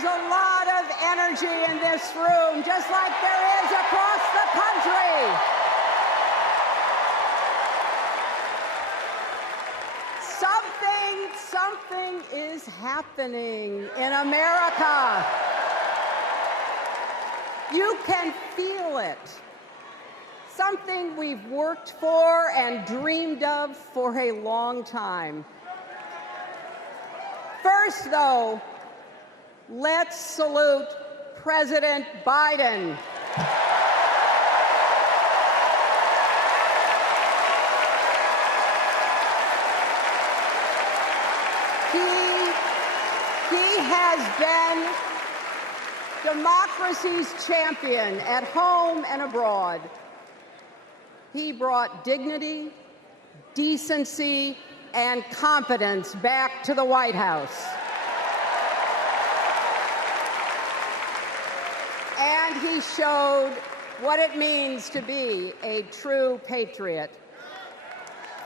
there's a lot of energy in this room, just like there is across the country. Something is happening in America. You can feel it. Something we've worked for and dreamed of for a long time. First, though, let's salute President Biden. He has been democracy's champion at home and abroad. He brought dignity, decency, and competence back to the White House. And he showed what it means to be a true patriot.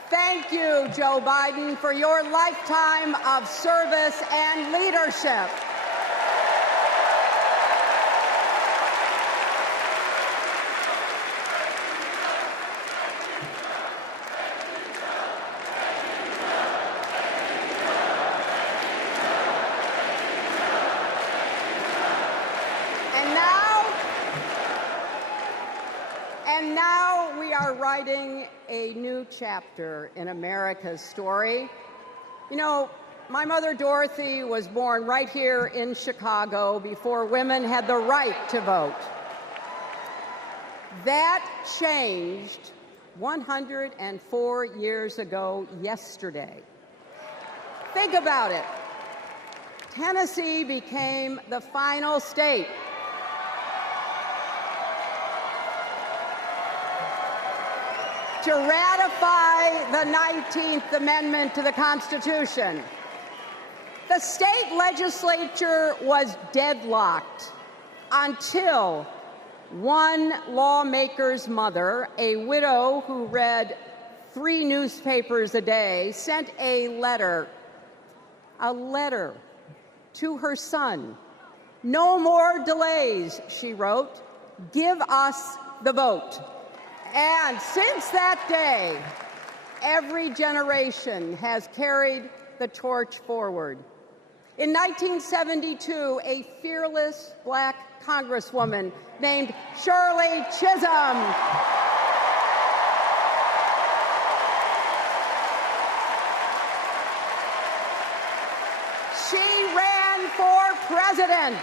Thank you, Joe Biden, for your lifetime of service and leadership. And now we are writing a new chapter in America's story. You know, my mother Dorothy was born right here in Chicago before women had the right to vote. That changed 104 years ago yesterday. Think about it. Tennessee became the final state to ratify the 19th Amendment to the Constitution. The state legislature was deadlocked until one lawmaker's mother, a widow who read 3 newspapers a day, sent a letter to her son. "No more delays," she wrote. "Give us the vote." And since that day, every generation has carried the torch forward. In 1972, a fearless black congresswoman named Shirley Chisholm she ran for president.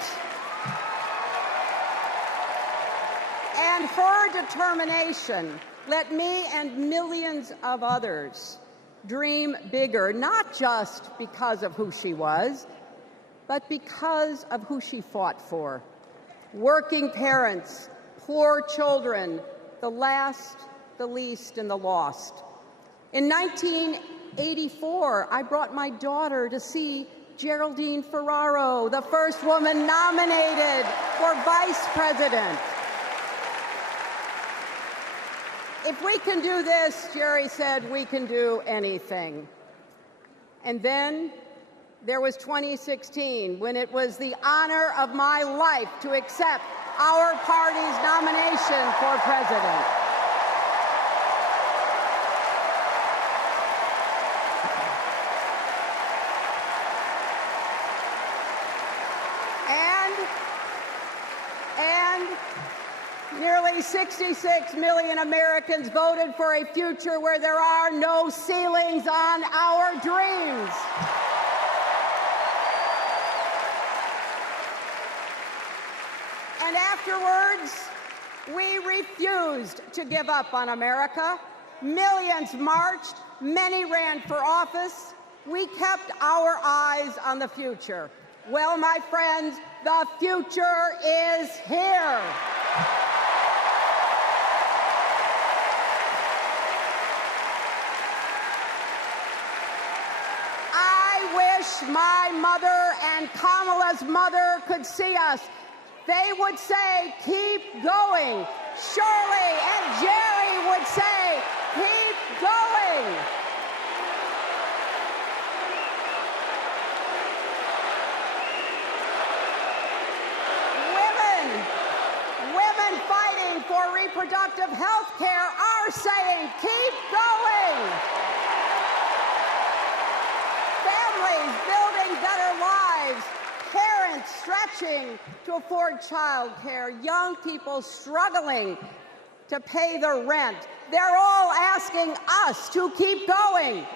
And her determination let me and millions of others dream bigger, not just because of who she was, but because of who she fought for. Working parents, poor children, the last, the least, and the lost. In 1984, I brought my daughter to see Geraldine Ferraro, the first woman nominated for vice president. If we can do this, Jerry said, we can do anything. And then there was 2016, when it was the honor of my life to accept our party's nomination for president. And nearly 66 million Americans voted for a future where there are no ceilings on our dreams. And afterwards, we refused to give up on America. Millions marched, many ran for office. We kept our eyes on the future. Well, my friends, the future is here. I wish my mother and Kamala's mother could see us. They would say, keep going. Shirley and Jerry would say, keep going. saying, keep going. Families building better lives, parents stretching to afford child care, young people struggling to pay their rent. They're all asking us to keep going.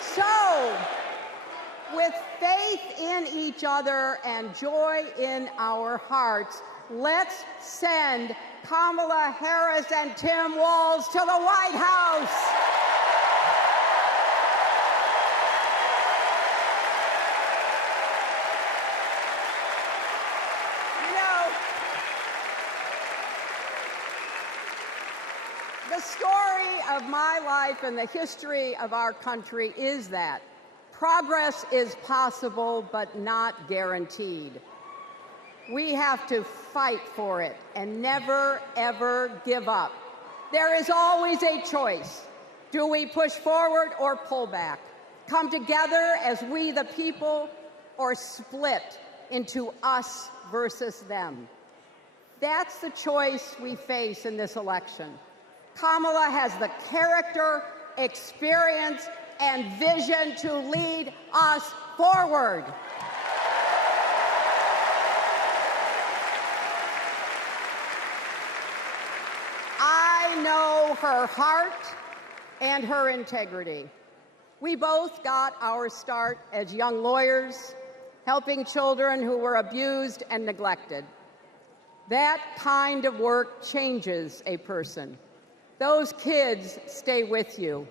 So, with faith in each other and joy in our hearts, let's send Kamala Harris and Tim Walz to the White House. The story of my life and the history of our country is that progress is possible but not guaranteed. We have to fight for it and never, ever give up. There is always a choice. Do we push forward or pull back? Come together as we the people, or split into us versus them? That's the choice we face in this election. Kamala has the character, experience, and vision to lead us forward. I know her heart and her integrity. We both got our start as young lawyers, helping children who were abused and neglected. That kind of work changes a person. Those kids stay with you.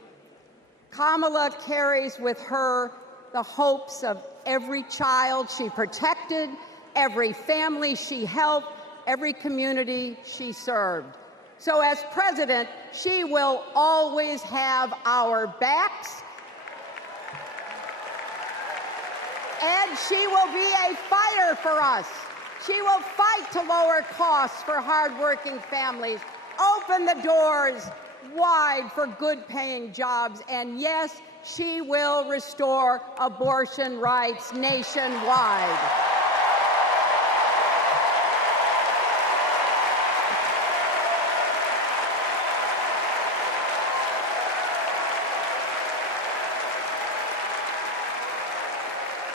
Kamala carries with her the hopes of every child she protected, every family she helped, every community she served. So as president, she will always have our backs, and she will be a fighter for us. She will fight to lower costs for hardworking families, open the doors wide for good-paying jobs, and yes, she will restore abortion rights nationwide.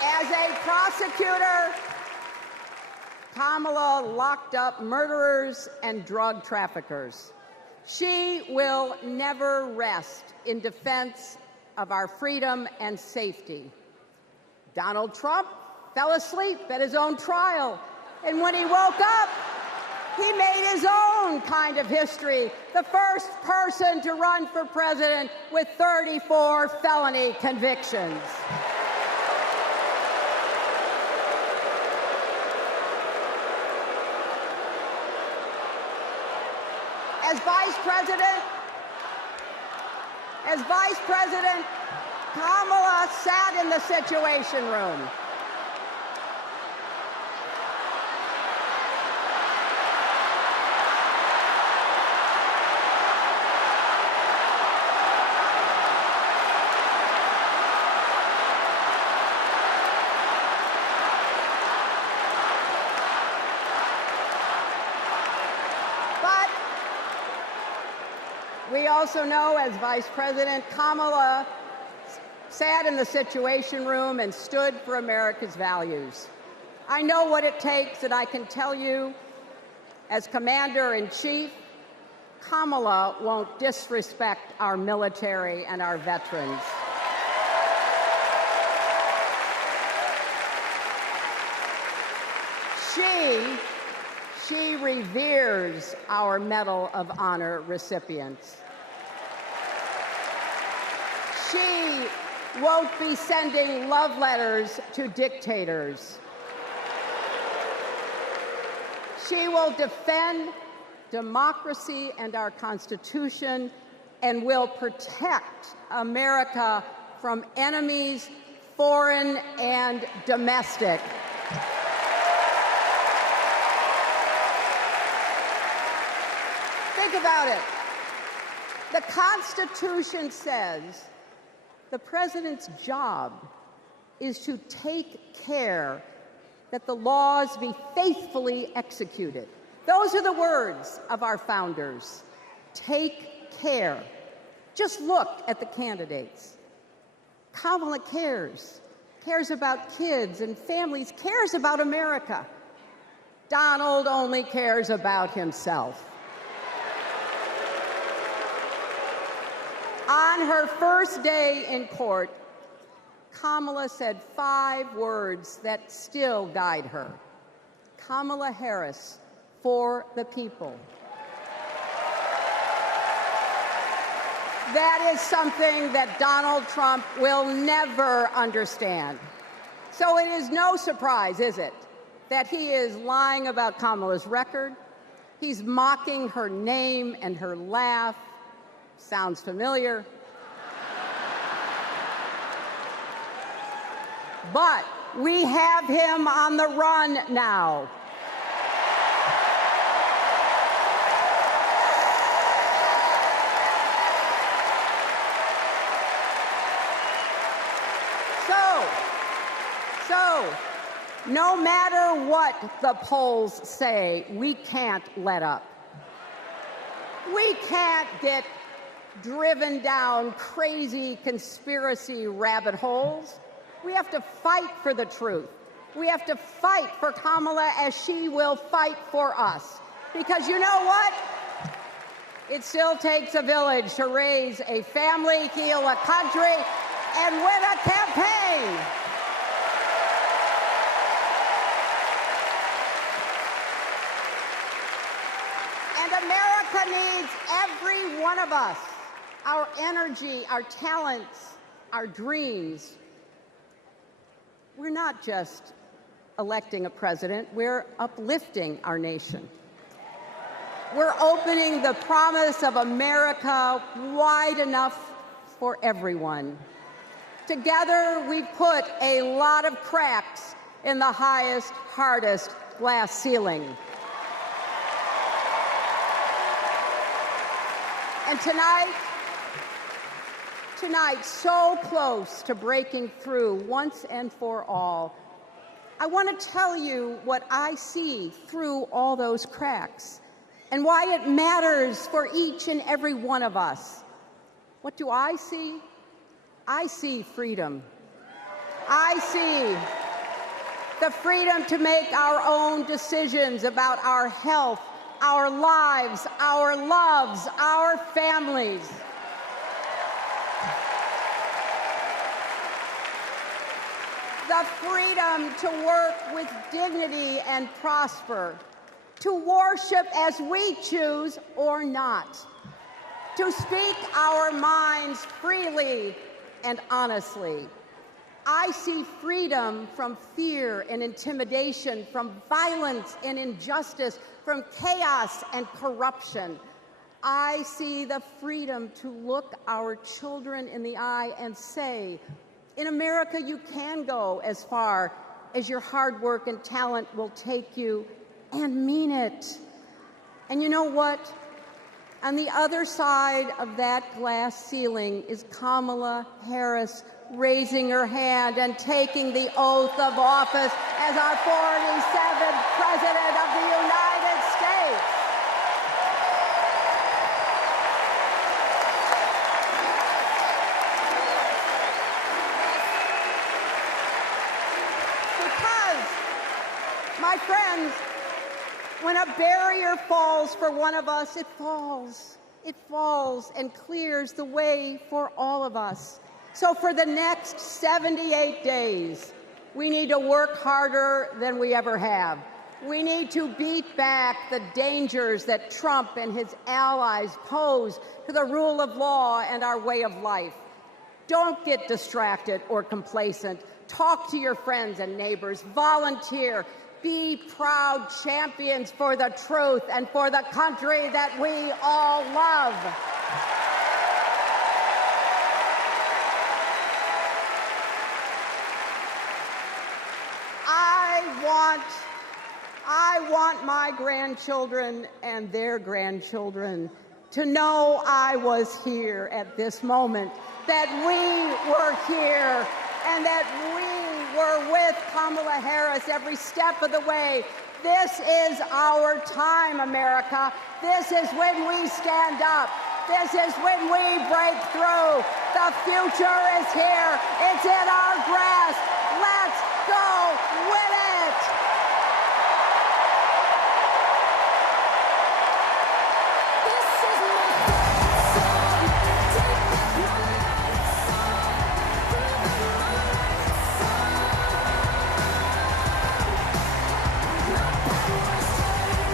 As a prosecutor, Kamala locked up murderers and drug traffickers. She will never rest in defense of our freedom and safety. Donald Trump fell asleep at his own trial, and when he woke up, he made his own kind of history, the first person to run for president with 34 felony convictions. As Vice President, Kamala sat in the Situation Room. We also know, as Vice President, Kamala sat in the Situation Room and stood for America's values. I know what it takes, and I can tell you, as Commander-in-Chief, Kamala won't disrespect our military and our veterans. She reveres our Medal of Honor recipients. She won't be sending love letters to dictators. She will defend democracy and our Constitution and will protect America from enemies, foreign and domestic. Think about it. The Constitution says the president's job is to take care that the laws be faithfully executed. Those are the words of our founders. Take care. Just look at the candidates. Kamala cares about kids and families, cares about America. Donald only cares about himself. On her first day in court, Kamala said 5 words that still guide her. Kamala Harris, for the people. That is something that Donald Trump will never understand. So it is no surprise, is it, that he is lying about Kamala's record. He's mocking her name and her laugh. Sounds familiar. But we have him on the run now. So, no matter what the polls say, we can't let up. We can't get driven down crazy conspiracy rabbit holes. We have to fight for the truth. We have to fight for Kamala as she will fight for us. Because you know what? It still takes a village to raise a family, heal a country, and win a campaign. And America needs every one of us, our energy, our talents, our dreams. We're not just electing a president, we're uplifting our nation. We're opening the promise of America wide enough for everyone. Together, we've put a lot of cracks in the highest, hardest glass ceiling. And tonight, so close to breaking through once and for all, I want to tell you what I see through all those cracks and why it matters for each and every one of us. What do I see? I see freedom. I see the freedom to make our own decisions about our health, our lives, our loves, our families. The freedom to work with dignity and prosper, to worship as we choose or not, to speak our minds freely and honestly. I see freedom from fear and intimidation, from violence and injustice, from chaos and corruption. I see the freedom to look our children in the eye and say, in America, you can go as far as your hard work and talent will take you, and mean it. And you know what? On the other side of that glass ceiling is Kamala Harris raising her hand and taking the oath of office as our 47th President of the United States. Because, my friends, when a barrier falls for one of us, it falls. It falls and clears the way for all of us. So for the next 78 days, we need to work harder than we ever have. We need to beat back the dangers that Trump and his allies pose to the rule of law and our way of life. Don't get distracted or complacent. Talk to your friends and neighbors. Volunteer. Be proud champions for the truth and for the country that we all love. I want my grandchildren and their grandchildren to know I was here at this moment, that we were here, and that we were with Kamala Harris every step of the way, This is our time, America. This is when we stand up. This is when we break through. The future is here. It's in our grasp. Let's go win it. This is my song. Take back my life song. Bring back my life song. My power's turned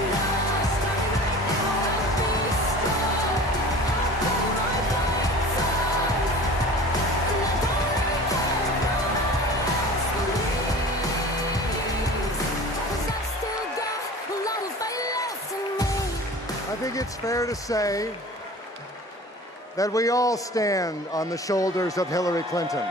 on. Starting right now. I'll be strong. I'll put my lights on. And I don't really care if no one else believes. 'Cause I still got a lot of fight left in me. I think it's fair to say that we all stand on the shoulders of Hillary Clinton.